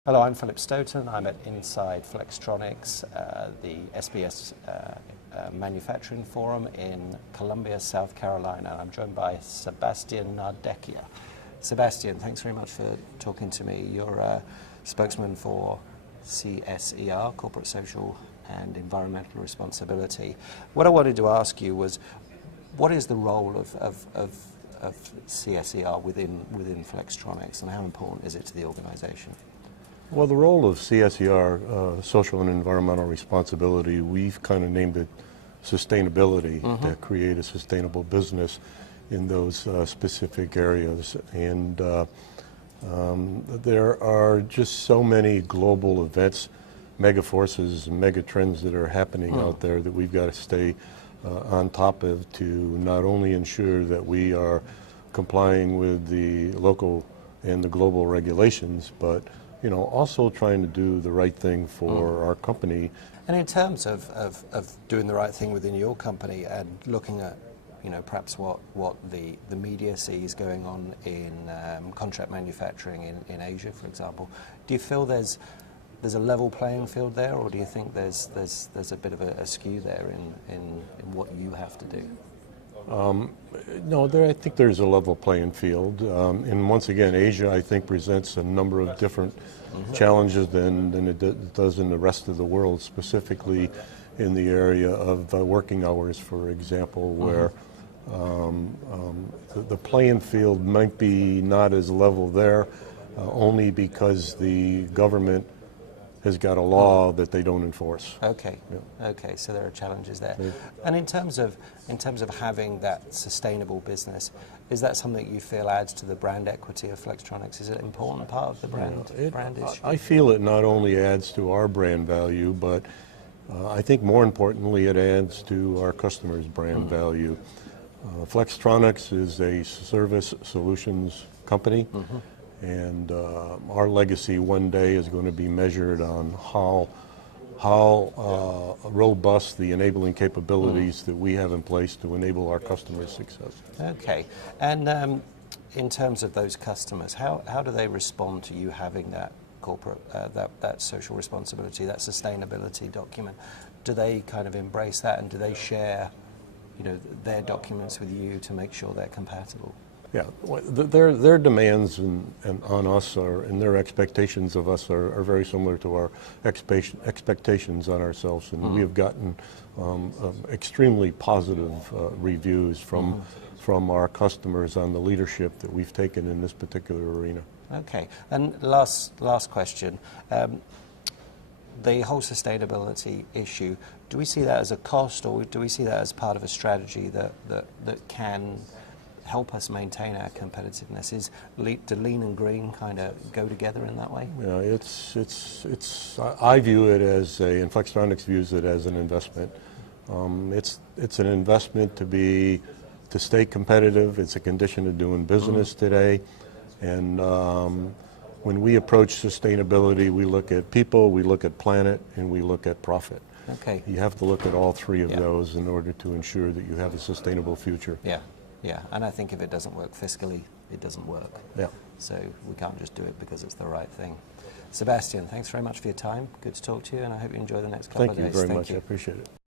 Hello, I'm Phillip Stoten. I'm at Inside Flextronics, the SBS Manufacturing Forum in Columbia, South Carolina. I'm joined by Seb Nardecchia. Sebastian, thanks very much for talking to me. You're a spokesman for CSER, Corporate Social and Environmental Responsibility. What I wanted to ask you was, what is the role of CSER within Flextronics, and how important is it to the organization? Well, the role of CSER, Social and Environmental Responsibility, we've kind of named it sustainability, to create a sustainable business in those specific areas. And there are just so many global events, mega forces, mega trends that are happening out there that we've got to stay on top of to not only ensure that we are complying with the local and the global regulations, but also trying to do the right thing for our company. And in terms of doing the right thing within your company and looking at, perhaps what the media sees going on in contract manufacturing in Asia, for example, do you feel there's a level playing field there, or do you think there's a bit of a skew there in what you have to do? No, I think there's a level playing field. And once again, Asia, I think, presents a number of different challenges than it does in the rest of the world, specifically in the area of working hours, for example, where the playing field might be not as level there, only because the government has got a law that they don't enforce. Okay. Yeah. Okay. So there are challenges there. Yeah. And in terms of having that sustainable business, is that something you feel adds to the brand equity of Flextronics? Is it an important part of the brand issue? I feel it not only adds to our brand value, but I think more importantly, it adds to our customers' brand value. Flextronics is a service solutions company. And our legacy one day is going to be measured on how robust the enabling capabilities that we have in place to enable our customers' success. Okay. And in terms of those customers, how do they respond to you having that corporate, that social responsibility, that sustainability document? Do they kind of embrace that, and do they share, their documents with you to make sure they're compatible? Yeah, their demands on us and their expectations of us are very similar to our expectations on ourselves, and we have gotten extremely positive reviews from our customers on the leadership that we've taken in this particular arena. Okay, and last question. The whole sustainability issue, do we see that as a cost, or do we see that as part of a strategy that can help us maintain our competitiveness? Do lean and green kind of go together in that way? Yeah, I view it as and Flextronics views it as an investment. It's an investment to stay competitive. It's a condition of doing business today. And when we approach sustainability, we look at people, we look at planet, and we look at profit. Okay. You have to look at all three of those in order to ensure that you have a sustainable future. Yeah. Yeah, and I think if it doesn't work fiscally, it doesn't work. Yeah. So we can't just do it because it's the right thing. Sebastian, thanks very much for your time. Good to talk to you, and I hope you enjoy the next couple of days. Thank you very much. I appreciate it.